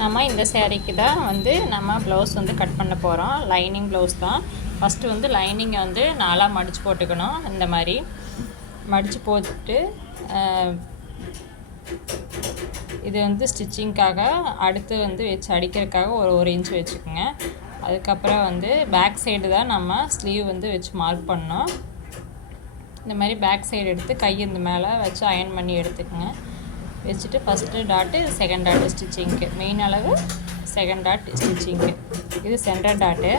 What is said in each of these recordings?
நம்ம இந்த சேரீக்கு தான் வந்து நம்ம ப்ளவுஸ் வந்து கட் பண்ண போகிறோம். லைனிங் ப்ளவுஸ் தான். ஃபஸ்ட்டு வந்து லைனிங்கை வந்து 4ஆக மடித்து போட்டுக்கணும். இந்த மாதிரி மடித்து போட்டுட்டு இது வந்து ஸ்டிச்சிங்க்காக அடுத்து வந்து வச்சு அடிக்கிறதுக்காக ஒரு இன்ச் வச்சுக்கோங்க. அதுக்கப்புறம் வந்து பேக் சைடு தான் நம்ம ஸ்லீவ் வந்து வச்சு மார்க் பண்ணோம். இந்த மாதிரி பேக் சைடு எடுத்து கை இந்த மேலே வச்சு அயன் பண்ணி எடுத்துக்கோங்க. வச்சுட்டு ஃபஸ்ட்டு டாட்டு செகண்ட் டாட்டு ஸ்டிச்சிங்க்கு மெயின் அளவு செகண்ட் டாட் ஸ்டிச்சிங்க்கு இது சென்டர் டாட்டு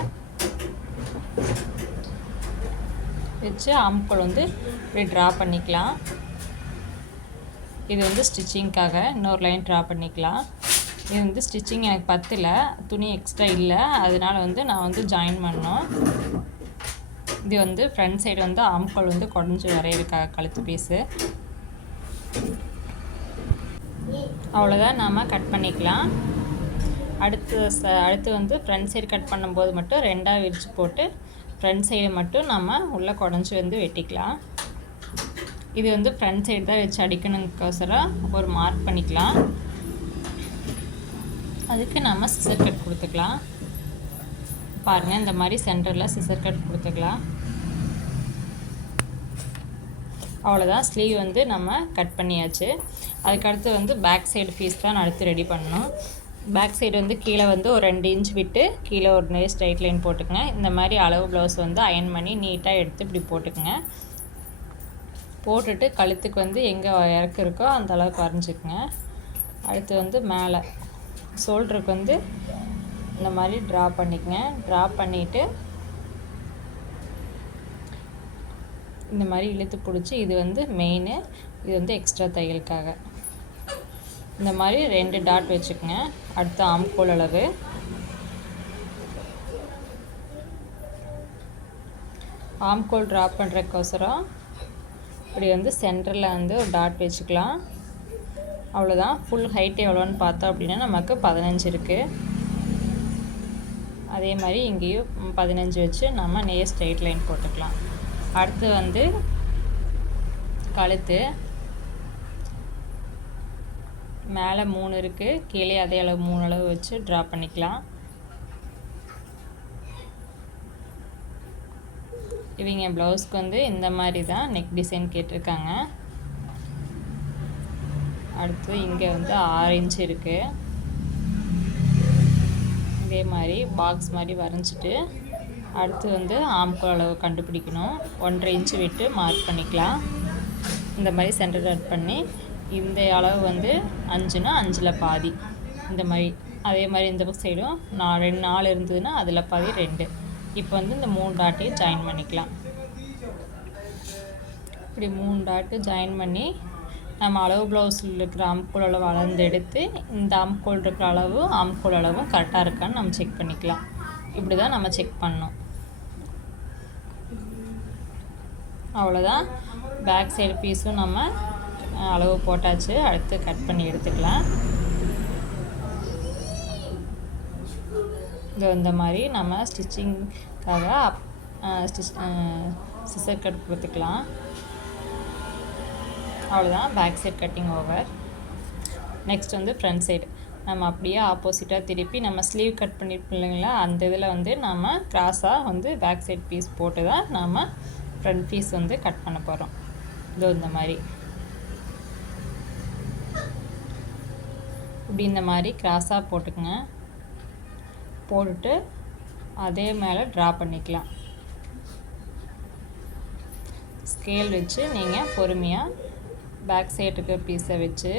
வச்சு ஆம்கோல் வந்து இப்படி ட்ரா பண்ணிக்கலாம். இது வந்து ஸ்டிச்சிங்க்காக இன்னொரு லைன் ட்ரா பண்ணிக்கலாம். இது வந்து ஸ்டிச்சிங் எனக்கு பத்தலை, துணி எக்ஸ்ட்ரா இல்லை, அதனால் வந்து நான் வந்து ஜாயின் பண்ணோம். இது வந்து ஃப்ரண்ட் சைடு வந்து ஆம்கோல் வந்து குடஞ்சி வரையிருக்காங்க கழுத்து பீஸு. அவ்வளோதான், நாம் கட் பண்ணிக்கலாம். அடுத்து வந்து ஃப்ரண்ட் சைடு கட் பண்ணும்போது மட்டும் 2ஆக விரித்து போட்டு ஃப்ரண்ட் சைடு மட்டும் நம்ம உள்ளே குடஞ்சி வந்து வெட்டிக்கலாம். இது வந்து ஃப்ரண்ட் சைடு தான் வச்சு அடிக்கணுங்கோசரம் ஒரு மார்க் பண்ணிக்கலாம். அதுக்கு நம்ம சிசர் கட் கொடுத்துக்கலாம். பாருங்கள், இந்த மாதிரி சென்டரில் சிசர் கட் கொடுத்துக்கலாம். அவ்வளோதான், ஸ்லீவ் வந்து நம்ம கட் பண்ணியாச்சு. அதுக்கடுத்து வந்து பேக் சைடு பீஸ் தான் அடுத்து ரெடி பண்ணணும். பேக் சைடு வந்து கீழே வந்து ஒரு 2 இன்ச் விட்டு கீழே ஒரு ஸ்ட்ரைட் லைன் போட்டுக்கங்க. இந்த மாதிரி அளவு ப்ளவுஸ் வந்து அயன் பண்ணி நீட்டாக எடுத்து இப்படி போட்டுக்குங்க. போட்டுட்டு கழுத்துக்கு வந்து எங்கே இறக்கு இருக்கோ அந்த அளவுக்கு வரைஞ்சிக்குங்க. அடுத்து வந்து மேலே ஷோல்டருக்கு வந்து இந்த மாதிரி ட்ரா பண்ணிக்கங்க. ட்ரா பண்ணிவிட்டு இந்த மாதிரி இழுத்து பிடிச்சி, இது வந்து மெயின், இது வந்து எக்ஸ்ட்ரா தையலுக்காக இந்த மாதிரி 2 டாட் வச்சுக்கோங்க. அடுத்து ஆம்கோல் அளவு ஆம்கோல் ட்ரா பண்ணுறதுக்கோசரம் இப்படி வந்து சென்டரில் வந்து ஒரு டாட் வச்சுக்கலாம். அவ்வளோதான். ஃபுல் ஹைட் எவ்வளோன்னு பார்த்தோம் அப்படின்னா நமக்கு 15 இருக்குது. அதே மாதிரி இங்கேயும் 15 வச்சு நம்ம நேர் ஸ்ட்ரைட் லைன் போட்டுக்கலாம். அடுத்து வந்து கழுத்து மேலே 3 இருக்குது, கீழே அதே அளவு 3 அளவு வச்சு ட்ரா பண்ணிக்கலாம். இவங்க ப்ளவுஸ்க்கு வந்து இந்த மாதிரி தான் நெக் டிசைன் கேட்டிருக்காங்க. அடுத்து இங்கே வந்து 6 இன்ச் இருக்குது. இதே மாதிரி பாக்ஸ் மாதிரி வரைஞ்சிட்டு அடுத்து வந்து ஆம்கோல் அளவு கண்டுபிடிக்கணும். 1.5 இன்ச்சு விட்டு மார்க் பண்ணிக்கலாம். இந்த மாதிரி சென்டர் கட் பண்ணி இந்த அளவு வந்து 5னா 5ல் பாதி இந்த மாதிரி. அதே மாதிரி இந்த சைடும் 4 இருந்ததுன்னா அதில் பாதி 2. இப்போ வந்து இந்த 3 டாட்டையும் ஜாயின் பண்ணிக்கலாம். இப்படி 3 டாட்டு ஜாயின் பண்ணி நம்ம அளவு ப்ளவுஸில் இருக்கிற ஆம்கோல் அளவு அளந்து எடுத்து இந்த ஆம்கோல் இருக்கிற அளவும் ஆம்கோல் அளவும் கரெக்டாக இருக்கான்னு நம்ம செக் பண்ணிக்கலாம். இப்படி தான் நம்ம செக் பண்ணோம். அவ்வளோதான், பேக் சைடு பீஸும் நம்ம அளவு போட்டாச்சு. அடுத்து கட் பண்ணி எடுத்துக்கலாம். இது இந்த மாதிரி நம்ம ஸ்டிச்சிங்காக சிசர் கட் கொடுத்துக்கலாம். அவ்வளோதான், back side cutting over. Next வந்து ஃப்ரண்ட் சைடு நம்ம அப்படியே ஆப்போசிட்டாக திருப்பி நம்ம ஸ்லீவ் கட் பண்ணியிருப்போம் இல்லைங்களா, அந்த இதில் வந்து நம்ம கிராஸாக வந்து பேக் சைடு பீஸ் போட்டு தான் நம்ம ஃப்ரண்ட் பீஸ் வந்து கட் பண்ண போகிறோம். இதோ இந்த மாதிரி இப்படி இந்த மாதிரி கிராஸாக போட்டுக்குங்க. போட்டுட்டு அதே மேலே ட்ரா பண்ணிக்கலாம். ஸ்கேல் வச்சு நீங்கள் பொறுமையாக பேக் சைடுக்கு பீஸை வச்சு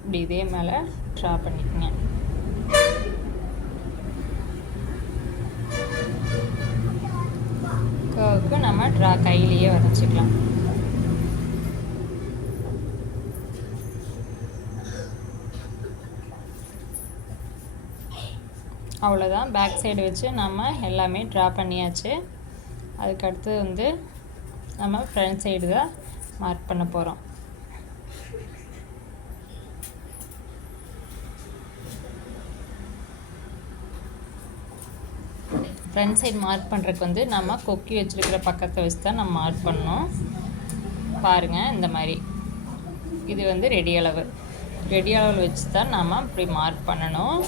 இப்படி இதே மேலே ட்ரா பண்ணிக்கோங்க. கர்வுக்கு நம்ம கையிலேயே வரைச்சிக்கலாம். அவ்வளோதான், பேக் சைடு வச்சு நம்ம எல்லாமே ட்ரா பண்ணியாச்சு. அதுக்கடுத்து வந்து நம்ம ஃப்ரண்ட் சைடு தான் மார்க் பண்ண போகிறோம். ஃப்ரண்ட் சைடு மார்க் பண்ணுறதுக்கு வந்து நம்ம கொக்கி வச்சுருக்கிற பக்கத்தை வச்சு தான் நம்ம மார்க் பண்ணணும். பாருங்கள், இந்த மாதிரி இது வந்து ரெடி அளவு. ரெடி அளவில் வச்சு தான் நம்ம இப்படி மார்க் பண்ணணும்.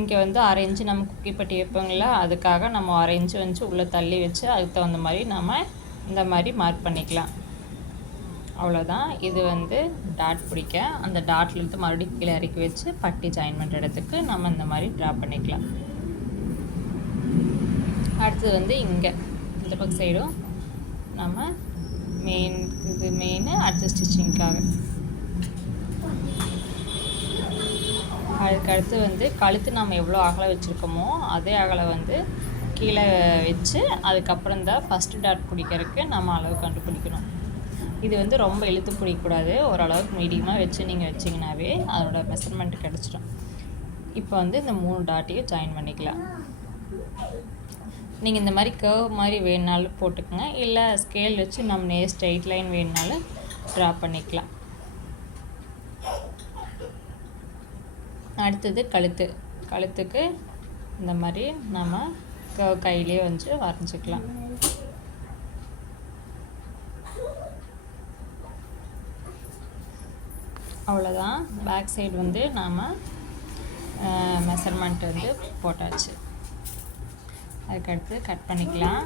இங்கே வந்து 1/2 இன்ச்சு நம்ம குக்கி பட்டி வைப்போங்களா, அதுக்காக நம்ம 1/2 இன்ச்சு வந்து உள்ளே தள்ளி வச்சு அதுக்கு தகுந்த மாதிரி நம்ம இந்த மாதிரி மார்க் பண்ணிக்கலாம். அவ்வளோதான். இது வந்து டாட் பிடிக்க அந்த டாட்லேருந்து மறுபடியும் கீழே இறக்கி வச்சு பட்டி ஜாயின் பண்ணுற இடத்துக்கு நம்ம இந்த மாதிரி ட்ரா பண்ணிக்கலாம். அடுத்தது வந்து இங்கே இந்த பக்கம் சைடும் நம்ம மெயின் அடுத்த ஸ்டிச்சிங்க்காக. அதுக்கடுத்து வந்து கழுத்து நம்ம எவ்வளோ அகலை வச்சுருக்கோமோ அதே அகலை வந்து கீழே வச்சு அதுக்கப்புறம் தான் ஃபஸ்ட்டு டாட் பிடிக்கிறதுக்கு நம்ம அளவு கண்டுபிடிக்கணும். இது வந்து ரொம்ப இழுத்து பிடிக்கக்கூடாது, ஓரளவுக்கு மீடியமாக வச்சு நீங்கள் வச்சிங்கனாவே அதோட மெஷர்மெண்ட் கிடச்சிடும். இப்போ வந்து இந்த 3 டாட்டையும் ஜாயின் பண்ணிக்கலாம். நீங்கள் இந்த மாதிரி கர்வ் மாதிரி வேணுனாலும் போட்டுக்கோங்க, இல்லை ஸ்கேல் வச்சு நம்ம ஸ்ட்ரெயிட் லைன் வேணுனாலும் ட்ரா பண்ணிக்கலாம். அடுத்தது கழுத்துக்கு இந்த மாதிரி நம்ம கர்வ் கையிலே வந்து வரைஞ்சிக்கலாம். அவ்வளோதான். பேக் சைடு வந்து நாம் மெஷர்மெண்ட் வந்து போட்டாச்சு. அதுக்கடுத்து கட் பண்ணிக்கலாம்.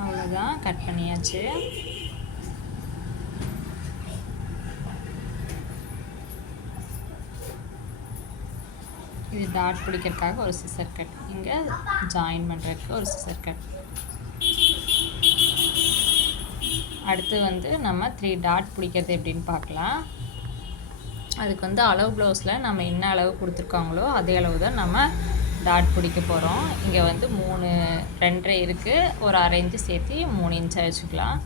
அவ்வளோதான், கட் பண்ணியாச்சு. இது டாட் பிடிக்கிறதுக்காக ஒரு சிசர் கட், இங்கே ஜாயின் பண்ணுறதுக்கு ஒரு சிசர் கட். அடுத்து வந்து நம்ம 3 டாட் பிடிக்கிறது எப்படின்னு பார்க்கலாம். அதுக்கு வந்து அளவு ப்ளவுஸில் நம்ம என்ன அளவு கொடுத்துருக்காங்களோ அதே அளவு தான் நம்ம டாட் பிடிக்க போகிறோம். இங்கே வந்து 2.5 இருக்குது, ஒரு 1/2 இன்ச்சு சேர்த்து 3 இன்ச்சாக வச்சுக்கலாம்.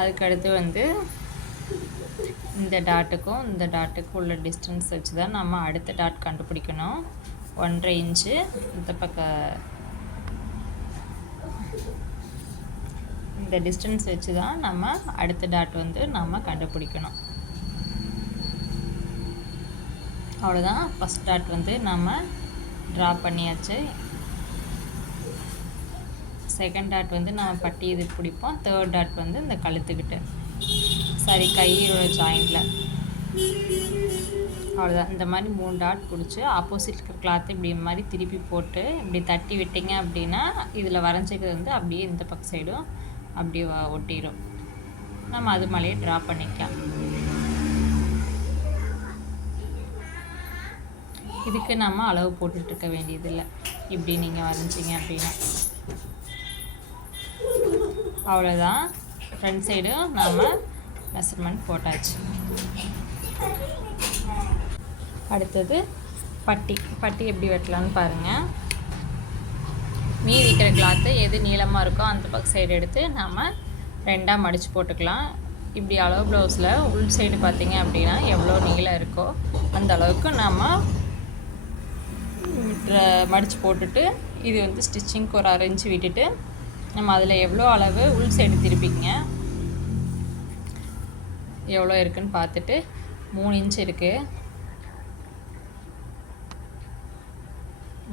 அதுக்கடுத்து வந்து இந்த டாட்டுக்கும் இந்த டாட்டுக்கும் உள்ள டிஸ்டன்ஸ் வச்சு தான் நம்ம அடுத்த டாட் கண்டுபிடிக்கணும். 1.5 இன்ச்சு இந்த பக்கம் இந்த டிஸ்டன்ஸ் வச்சு தான் நம்ம அடுத்த டாட் வந்து நம்ம கண்டுபிடிக்கணும். அவ்வளோதான். ஃபஸ்ட் டாட் வந்து நம்ம ட்ரா பண்ணியாச்சு. செகண்ட் டாட் வந்து நம்ம பட்டி இது பிடிப்போம். தேர்ட் டாட் வந்து இந்த கழுத்துக்கிட்ட கையோட ஜாயிண்டில். அவ்வளோதான். இந்த மாதிரி 3 டாட் பிடிச்சி ஆப்போசிட் இருக்கிற கிளாத்து இப்படி மாதிரி திருப்பி போட்டு இப்படி தட்டி விட்டிங்க அப்படின்னா இதில் வரைஞ்சிக்கிறது வந்து அப்படியே இந்த பக்கம் சைடும் அப்படியே ஒட்டிடும். நம்ம அது மேலேயே ட்ரா பண்ணிக்கலாம். இதுக்கு நம்ம அளவு போட்டுட்ருக்க வேண்டியதில்லை. இப்படி நீங்கள் வரைஞ்சிங்க அப்படின்னா அவ்வளோதான். ஃப்ரண்ட் சைடும் நாம் மெஷர்மெண்ட் போட்டாச்சு. அடுத்தது பட்டி எப்படி வெட்டலான்னு பாருங்கள். மீதி இருக்கிற கிளாத்து எது நீளமாக இருக்கோ அந்த பக்கம் சைடு எடுத்து நாம் 2ஆக மடித்து போட்டுக்கலாம். இப்படி அளவு ப்ளவுஸில் உள் சைடு பார்த்திங்க அப்படின்னா எவ்வளோ நீளம் இருக்கோ அந்த அளவுக்கு நம்ம மடித்து போட்டுட்டு இது வந்து ஸ்டிச்சிங்க்கு ஒரு 1/2 இன்ச்சு விட்டுட்டு நம்ம அதில் எவ்வளோ அளவு உள் சைடு திருப்பிங்க எவ்வளோ இருக்குதுன்னு பார்த்துட்டு 3 இன்ச்சு இருக்குது,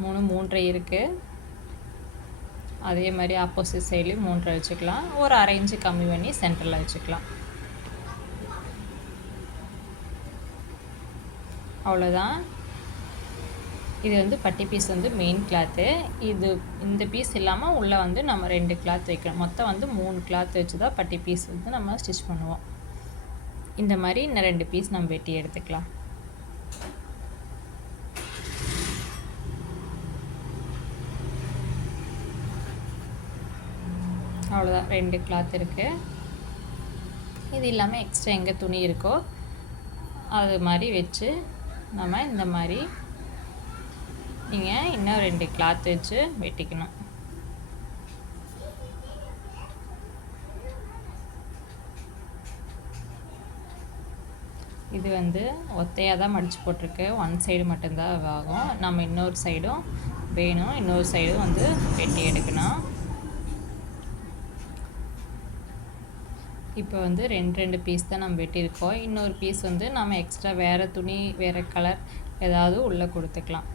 3.5 இருக்குது. அதே மாதிரி ஆப்போசிட் சைட்லேயும் 3.5 வச்சுக்கலாம். ஒரு 1/2 இன்ச்சு கம்மி பண்ணி சென்டரில் வச்சுக்கலாம். அவ்வளோதான். இது வந்து பட்டி பீஸ் வந்து மெயின் கிளாத்து. இந்த பீஸ் இல்லாமல் உள்ளே வந்து நம்ம 2 கிளாத் வைக்கணும். மொத்தம் வந்து 3 கிளாத் வச்சு தான் பட்டி பீஸ் வந்து நம்ம ஸ்டிச் பண்ணுவோம். இந்த மாதிரி இன்னும் 2 பீஸ் நம்ம வெட்டி எடுத்துக்கலாம். அவ்வளோதான். 2 கிளாத் இருக்குது. இது இல்லாமல் எக்ஸ்ட்ரா எங்கே துணி இருக்கோ அது மாதிரி வச்சு நம்ம இந்த மாதிரி நீங்கள் இன்னும் 2 கிளாத் வச்சு வெட்டிக்கணும். இது வந்து ஒத்தையாக தான் மடித்து போட்டிருக்கு. 1 சைடு மட்டும்தான் ஆகும். நம்ம இன்னொரு சைடும் வேணும், இன்னொரு சைடும் வந்து வெட்டி எடுக்கணும். இப்போ வந்து ரெண்டு பீஸ் தான் நம்ம வெட்டியிருக்கோம். இன்னொரு பீஸ் வந்து நம்ம எக்ஸ்ட்ரா வேறு துணி வேறு கலர் ஏதாவது உள்ளே கொடுத்துக்கலாம்.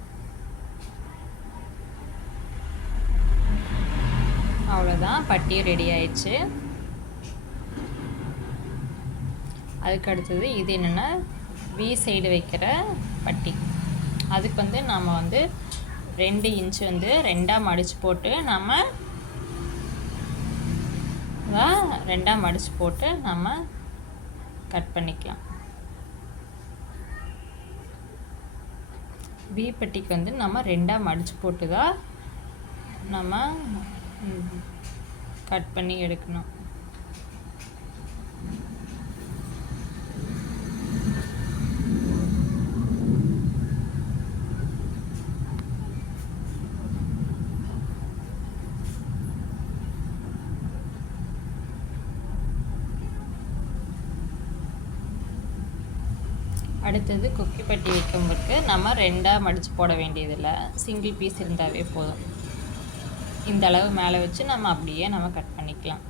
அவ்வளோதான், பட்டியும் ரெடி ஆயிடுச்சு. அதுக்கு அடுத்தது இது என்னென்னா வி சைடு வைக்கிற பட்டி. அதுக்கு வந்து நம்ம வந்து 2 இன்ச் வந்து 2ஆக மடித்து போட்டு நம்ம 2ஆக மடித்து போட்டு நம்ம கட் பண்ணிக்கலாம். வி பட்டிக்கு வந்து நம்ம 2ஆக மடித்து போட்டு தான் நம்ம கட் பண்ணி எடுக்கணும். அடுத்தது குக்கி பட்டி வைக்கும்போது நம்ம 2ஆக மடித்து போட வேண்டியதில்லை, சிங்கிள் பீஸ் இருந்தாவே போதும். இந்த அளவு மேலே வச்சு நம்ம அப்படியே நம்ம கட் பண்ணிக்கலாம்.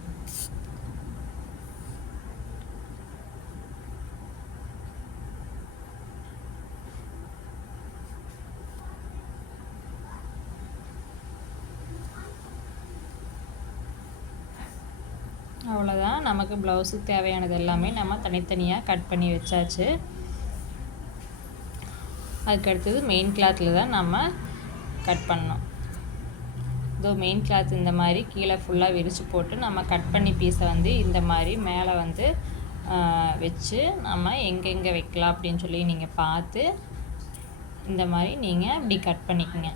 அவ்வளோதான், நமக்கு ப்ளவுஸுக்கு தேவையானது எல்லாமே நம்ம தனித்தனியாக கட் பண்ணி வச்சாச்சு. அதுக்கடுத்தது மெயின் கிளாத்தில் தான் நம்ம கட் பண்ணோம். இதோ மெயின் கிளாத் இந்த மாதிரி கீழே ஃபுல்லாக விரித்து போட்டு நம்ம கட் பண்ணி பீஸை வந்து இந்த மாதிரி மேலே வந்து வச்சு நம்ம எங்கெங்கே வைக்கலாம் அப்படின்னு சொல்லி நீங்கள் பார்த்து இந்த மாதிரி நீங்கள் இப்படி கட் பண்ணிக்கோங்க.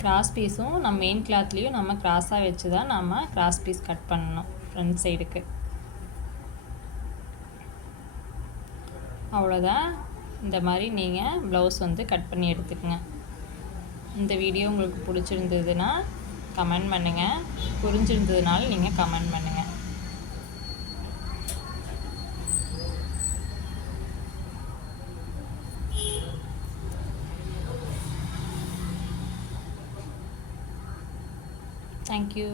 கிராஸ் பீஸும் நம்ம மெயின் கிளாத்லேயும் நம்ம கிராஸாக வச்சு தான் நம்ம கிராஸ் பீஸ் கட் பண்ணணும் ஃப்ரண்ட் சைடுக்கு. அவ்வளோதான், இந்த மாதிரி நீங்கள் ப்ளவுஸ் வந்து கட் பண்ணி எடுத்துக்கங்க. இந்த வீடியோ உங்களுக்கு பிடிச்சிருந்ததுன்னா கமெண்ட் பண்ணுங்கள், புரிஞ்சிருந்ததுனால நீங்கள் கமெண்ட் பண்ணுங்கள். Thank you.